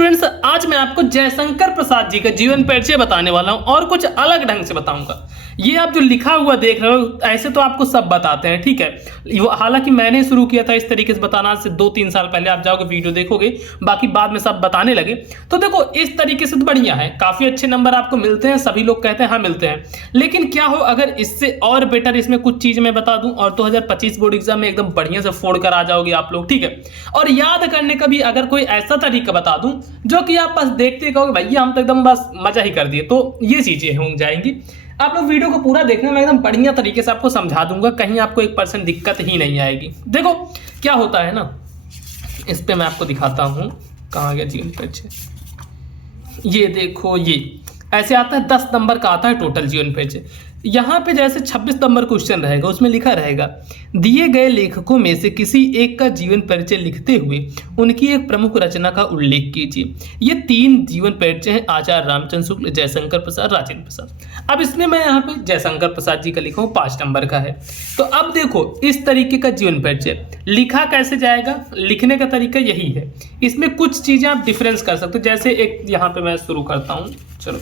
Students, आज मैं आपको जयशंकर प्रसाद जी का जीवन परिचय बताने वाला हूं और कुछ अलग ढंग से बताऊंगा। ये आप जो लिखा हुआ देख रहे हो, ऐसे तो आपको सब बताते हैं, ठीक है। हालांकि मैंने शुरू किया था इस तरीके से बताना से 2-3 साल पहले। आप जाओगे वीडियो देखोगे, बाकी बाद में सब बताने लगे। तो देखो, इस तरीके से तो बढ़िया है, काफी अच्छे नंबर आपको मिलते हैं। सभी लोग कहते हैं हाँ मिलते हैं, लेकिन क्या हो अगर इससे और बेटर इसमें कुछ चीज मैं बता दूं और 2025 बोर्ड एग्जाम में एकदम बढ़िया से फोड़ कर आ जाओगे आप लोग, ठीक है। और याद करने का भी अगर कोई ऐसा तरीका बता दूं जो कि आप बस देखते कहोगे भैया हम तो एकदम बस मजा ही कर दिए, तो ये चीजें हो जाएंगी। आप लोग वीडियो को पूरा देखने में एकदम बढ़िया तरीके से आपको समझा दूंगा, कहीं आपको 1% दिक्कत ही नहीं आएगी। देखो क्या होता है ना, इस पे मैं आपको दिखाता हूं, कहाँ गया जीवन परिचय। ये देखो, ये ऐसे आता है, 10 नंबर का आता है टोटल जीवन परिचय। यहाँ पे जैसे 26 नंबर क्वेश्चन रहेगा, उसमें लिखा रहेगा दिए गए लेखकों में से किसी एक का जीवन परिचय लिखते हुए उनकी एक प्रमुख रचना का उल्लेख कीजिए। ये 3 जीवन परिचय हैं, आचार्य रामचंद्र शुक्ल, जयशंकर प्रसाद, राजेंद्र प्रसाद। अब इसमें मैं यहाँ पे जयशंकर प्रसाद जी का लिखा हूँ, 5 नंबर का है। तो अब देखो, इस तरीके का जीवन परिचय लिखा कैसे जाएगा, लिखने का तरीका यही है। इसमें कुछ चीजें आप डिफरेंस कर सकते हो। जैसे एक यहाँ पे मैं शुरू करता हूँ, चलो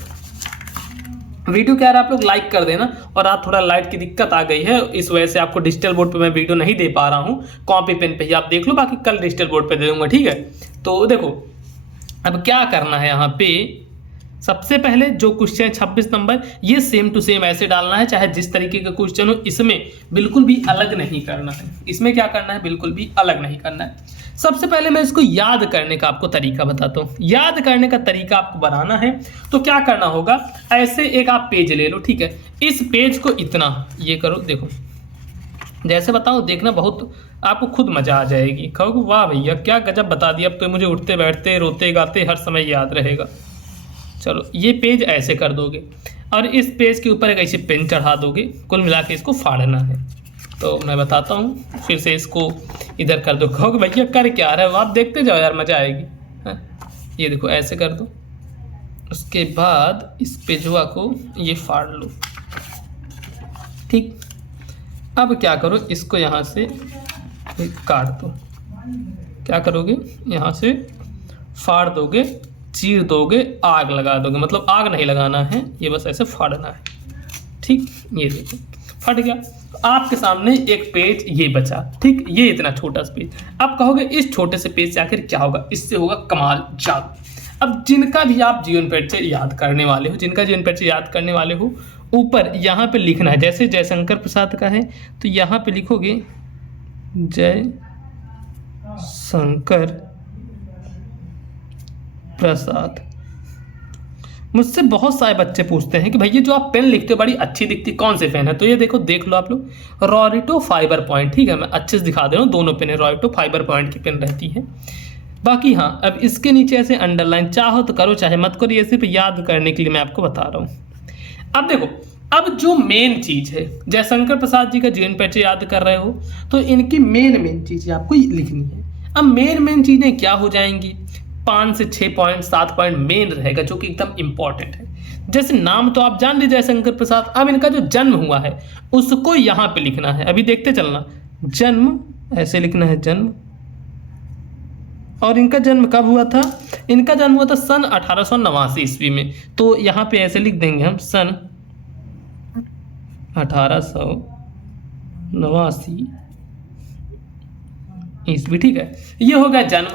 वीडियो क्या आप लोग लाइक कर देना। और आज थोड़ा लाइट की दिक्कत आ गई है, इस वजह से आपको डिजिटल बोर्ड पे मैं वीडियो नहीं दे पा रहा हूँ, कॉपी पेन पे ही आप देख लो, बाकी कल डिजिटल बोर्ड पे दे दूंगा, ठीक है। तो देखो अब क्या करना है, यहाँ पे सबसे पहले जो क्वेश्चन 26 नंबर, ये सेम टू सेम ऐसे डालना है, चाहे जिस तरीके का क्वेश्चन हो, इसमें बिल्कुल भी अलग नहीं करना है। इसमें क्या करना है, बिल्कुल भी अलग नहीं करना है। सबसे पहले मैं इसको याद करने का आपको तरीका बताता हूँ। याद करने का तरीका आपको बनाना है तो क्या करना होगा, ऐसे एक आप पेज ले लो, ठीक है। इस पेज को इतना ये करो, देखो जैसे बताऊँ, देखना बहुत आपको खुद मजा आ जाएगी, कहोगे वाह भैया क्या गजब बता दिया, अब तो मुझे उठते बैठते रोते गाते हर समय याद रहेगा। चलो ये पेज ऐसे कर दोगे और इस पेज के ऊपर एक ऐसे पेन चढ़ा दोगे, कुल मिला के इसको फाड़ना है। तो मैं बताता हूँ, फिर से इसको इधर कर दो। कहोगे भैया कर क्या रहे हो, आप देखते जाओ यार मजा आएगी। हाँ ये देखो ऐसे कर दो, उसके बाद इस पेजवा को ये फाड़ लो, ठीक। अब क्या करो, इसको यहाँ से काट दो। क्या करोगे, यहाँ से फाड़ दोगे, चीर दोगे, आग लगा दोगे, मतलब आग नहीं लगाना है, ये बस ऐसे फाड़ना है, ठीक। ये देखो फट गया। आपके सामने एक पेज ये बचा, ठीक। ये इतना छोटा सा पेज। अब कहोगे इस छोटे से पेज से आखिर क्या होगा, इससे होगा कमाल, जादू। अब जिनका भी आप जीवन परिचय याद करने वाले हो, जिनका जीवन परिचय याद करने वाले हो, ऊपर यहाँ पे लिखना है। जैसे जयशंकर प्रसाद का है तो यहाँ पे लिखोगे जयशंकर प्रसाद। मुझसे बहुत सारे बच्चे पूछते हैं कि भैया जो आप पेन लिखते हो बड़ी अच्छी दिखती, कौन से पेन है। तो ये देखो, देख लो आप लोग, रॉरिटो फाइबर पॉइंट, ठीक है। मैं अच्छे से दिखा दे रहा हूँ, दोनों पेन रॉरिटो फाइबर पॉइंट की पेन रहती है। बाकी हाँ, अब इसके नीचे ऐसे अंडरलाइन चाहो तो करो, चाहे मत करो, ये सिर्फ याद करने के लिए मैं आपको बता रहा हूँ। अब देखो, अब जो मेन चीज है, जयशंकर प्रसाद जी का जीवन परिचय याद कर रहे हो तो इनकी मेन चीजें आपको लिखनी है। अब मेन चीजें क्या हो जाएंगी, 5 से 6 पॉइंट 7 पॉइंट मेन रहेगा, जो कि एकदम इंपॉर्टेंट है। जैसे नाम तो आप जान लीजिए जयशंकर प्रसाद, अब इनका जो जन्म हुआ है उसको यहाँ पे लिखना है। अभी देखते चलना, जन्म ऐसे लिखना है, जन्म। और इनका जन्म कब हुआ था, इनका जन्म हुआ था सन 1889 ईस्वी में। तो यहाँ पे ऐसे लिख देंगे हम, सन 1889 ईस्वी, ठीक है। ये हो गया जन्म।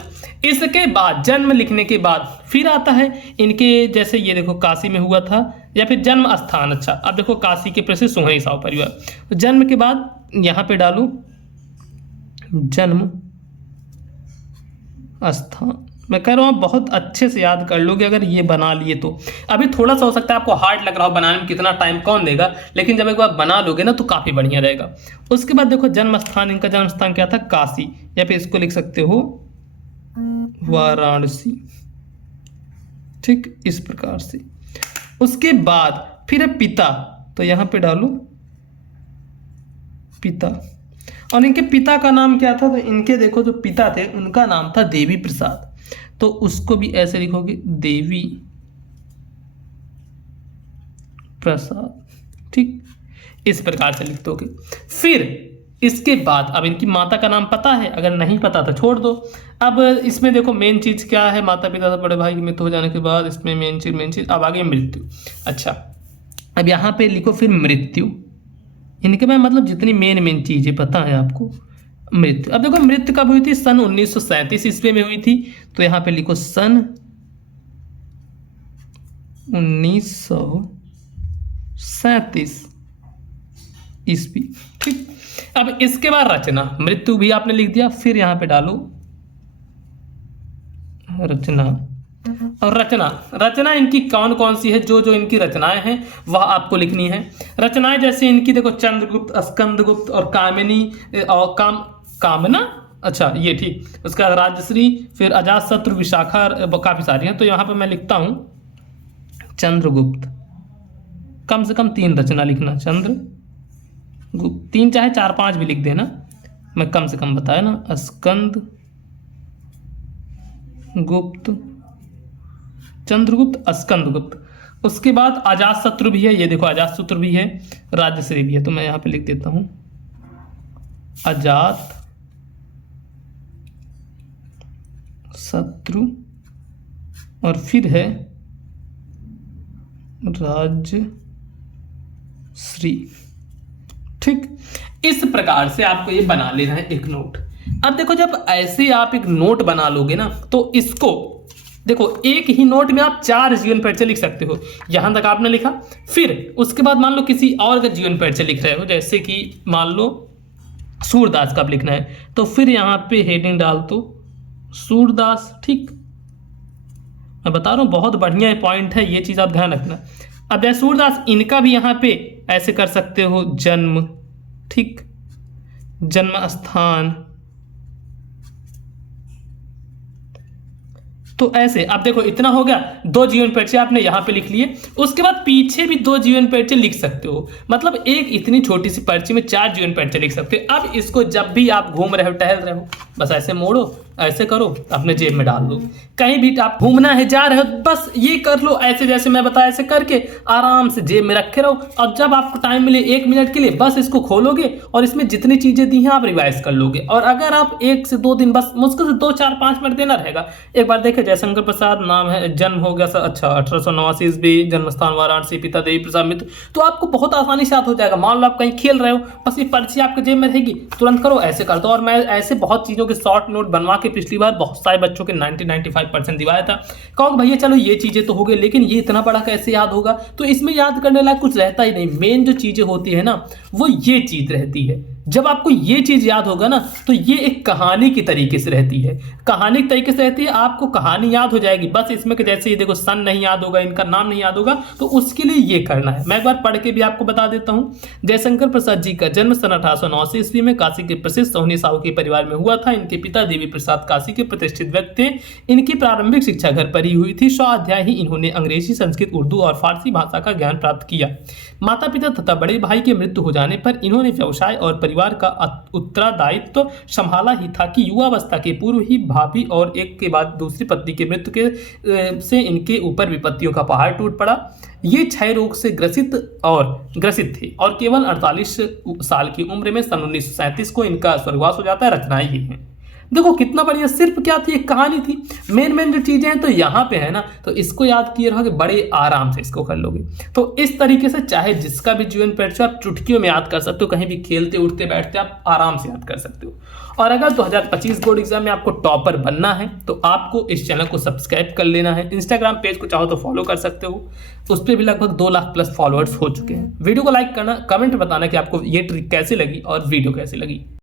इसके बाद जन्म लिखने के बाद फिर आता है इनके, जैसे ये देखो काशी में हुआ था, या फिर जन्म स्थान। अच्छा अब देखो, काशी के प्रसिद्ध सोहनी साहू परिवार। तो जन्म के बाद यहाँ पे डालू जन्म स्थान। मैं कह रहा हूँ बहुत अच्छे से याद कर लोगे अगर ये बना लिए तो। अभी थोड़ा सा हो सकता है आपको हार्ड लग रहा हो बनाने में, कितना टाइम कौन देगा, लेकिन जब एक बार बना लोगे ना तो काफ़ी बढ़िया रहेगा। उसके बाद देखो जन्म स्थान, इनका जन्म स्थान क्या था, काशी, या फिर इसको लिख सकते हो वाराणसी, ठीक, इस प्रकार से। उसके बाद फिर है पिता, तो यहाँ पे डालो पिता। और इनके पिता का नाम क्या था, तो इनके देखो जो पिता थे उनका नाम था देवी प्रसाद, तो उसको भी ऐसे लिखोगे देवी प्रसाद, ठीक, इस प्रकार से लिख दोगे। फिर इसके बाद अब इनकी माता का नाम पता है, अगर नहीं पता तो छोड़ दो। अब इसमें देखो मेन चीज़ क्या है, माता पिता से बड़े भाई की मृत्यु हो जाने के बाद इसमें मेन चीज़ अब आगे मृत्यु। अच्छा, अब यहाँ पे लिखो फिर मृत्यु, इनके में मतलब जितनी मेन चीज़ें पता है आपको। मृत्यु, अब देखो मृत्यु कब हुई थी, सन 1937 ईस्वी में हुई थी, तो यहाँ पे लिखो सन 1937 ईस्वी। ठीक, अब इसके बाद रचना, मृत्यु भी आपने लिख दिया, फिर यहाँ पे डालो रचना। और रचना इनकी कौन कौन सी है, जो इनकी रचनाएं हैं वह आपको लिखनी है। रचनाएं जैसे इनकी देखो चंद्रगुप्त, स्कंदगुप्त और कामिनी और कामना, अच्छा ये ठीक, उसका राजश्री, फिर अजातशत्रु, विशाखा, काफी सारी हैं। तो यहाँ पे मैं लिखता हूं चंद्रगुप्त, कम से कम 3 रचना लिखना, चंद्रगुप्त 3 चाहे 4-5 भी लिख देना, मैं कम से कम बताया ना। स्कंद गुप्त, चंद्रगुप्त, स्कंदगुप्त, उसके बाद अजातशत्रु भी है, ये देखो अजातशत्रु भी है, राजश्री भी है, तो मैं यहाँ पे लिख देता हूँ अजात शत्रु, और फिर है राजश्री। ठीक, इस प्रकार से आपको ये बना लेना है एक नोट। अब देखो जब ऐसे आप एक नोट बना लोगे ना, तो इसको देखो एक ही नोट में आप 4 जीवन परिचय लिख सकते हो। यहां तक आपने लिखा, फिर उसके बाद मान लो किसी और का जीवन परिचय लिख रहे हो, जैसे कि मान लो सूरदास का आप लिखना है, तो फिर यहाँ पे हेडिंग डाल दो सूरदास। ठीक, मैं बता रहा हूँ बहुत बढ़िया पॉइंट है, ये चीज़ आप ध्यान रखना। अब जैसे सूरदास, इनका भी यहाँ पे ऐसे कर सकते हो जन्म, ठीक, जन्म स्थान, तो ऐसे। अब देखो इतना हो गया, 2 जीवन परिचय आपने यहाँ पे लिख लिए, उसके बाद पीछे भी 2 जीवन परिचय लिख सकते हो, मतलब एक इतनी छोटी सी पर्ची में 4 जीवन परिचय लिख सकते हो। अब इसको जब भी आप घूम रहे हो, टहल रहे हो, बस ऐसे मोड़ो, ऐसे करो, अपने जेब में डाल दो। कहीं भी आप घूमना है, जा रहे हो, बस ये कर लो, ऐसे जैसे मैं बताया ऐसे करके आराम से जेब में रखे रहो। और जब आपको टाइम मिले 1 मिनट के लिए, बस इसको खोलोगे और इसमें जितनी चीजें दी हैं आप रिवाइज कर लोगे। और अगर आप 1 से 2 दिन, बस मुश्किल से 2, 4, 5 मिनट देना रहेगा। एक बार देखे, जयशंकर प्रसाद नाम है, जन्म हो गया अच्छा 1889 ईस्वी, जन्म स्थान वाराणसी, पिता देवी प्रसाद मित्र, तो आपको बहुत आसानी से याद हो जाएगा। मान लो आप कहीं खेल रहे हो, बस ये पर्ची आपके जेब में रहेगी, तुरंत करो, ऐसे कर दो। और मैं ऐसे बहुत चीजों के शॉर्ट नोट बनवा के पिछली बार बहुत सारे बच्चों के 90-95% दिवाया था। कहोगे भैया चलो ये चीजें तो हो गई, लेकिन ये इतना बड़ा कैसे याद होगा? तो इसमें याद करने लायक कुछ रहता ही नहीं। मेन जो चीजें होती है ना, वो ये चीज रहती है। जब आपको ये चीज याद होगा ना, तो ये एक कहानी की तरीके से रहती है, कहानी के तरीके से रहती है, आपको कहानी याद हो जाएगी। बस इसमें कि जैसे ये देखो सन नहीं याद होगा, इनका नाम नहीं याद होगा, तो उसके लिए ये करना है। मैं एक बार पढ़ के भी आपको बता देता हूं। जयशंकर प्रसाद जी का जन्म सन 1889 ईस्वी में काशी के प्रसिद्ध सोहनी साहू के परिवार में हुआ था। इनके पिता देवी प्रसाद काशी के प्रतिष्ठित व्यक्ति थे। इनकी प्रारंभिक शिक्षा घर पर ही हुई थी। 100 अध्याय ही इन्होंने अंग्रेजी, संस्कृत, उर्दू और फारसी भाषा का ज्ञान प्राप्त किया। माता पिता तथा बड़े भाई की मृत्यु हो जाने पर इन्होंने व्यवसाय और परिवार का उत्तरदायित्व संभाला ही था कि युवावस्था के पूर्व ही भाभी और एक के बाद दूसरी पत्नी की मृत्यु के से इनके ऊपर विपत्तियों का पहाड़ टूट पड़ा। ये क्षय रोग से ग्रसित थे और केवल 48 साल की उम्र में सन 1937 को इनका स्वर्गवास हो जाता है। रचनाएं ये हैं। देखो कितना बढ़िया, सिर्फ क्या थी, एक कहानी थी। मेन जो चीजें हैं तो यहाँ पे है ना, तो इसको याद किए रहोगे, बड़े आराम से इसको कर लोगे। तो इस तरीके से चाहे जिसका भी जीवन परिचय आप चुटकियों में याद कर सकते हो, कहीं भी खेलते उठते बैठते आप आराम से याद कर सकते हो। और अगर 2025 बोर्ड एग्जाम में आपको टॉपर बनना है तो आपको इस चैनल को सब्सक्राइब कर लेना है। इंस्टाग्राम पेज को चाहो तो फॉलो कर सकते हो, उस पर भी लगभग 2 लाख प्लस फॉलोअर्स हो चुके हैं। वीडियो को लाइक करना, कमेंट बताना कि आपको ये ट्रिक कैसी लगी और वीडियो कैसी लगी।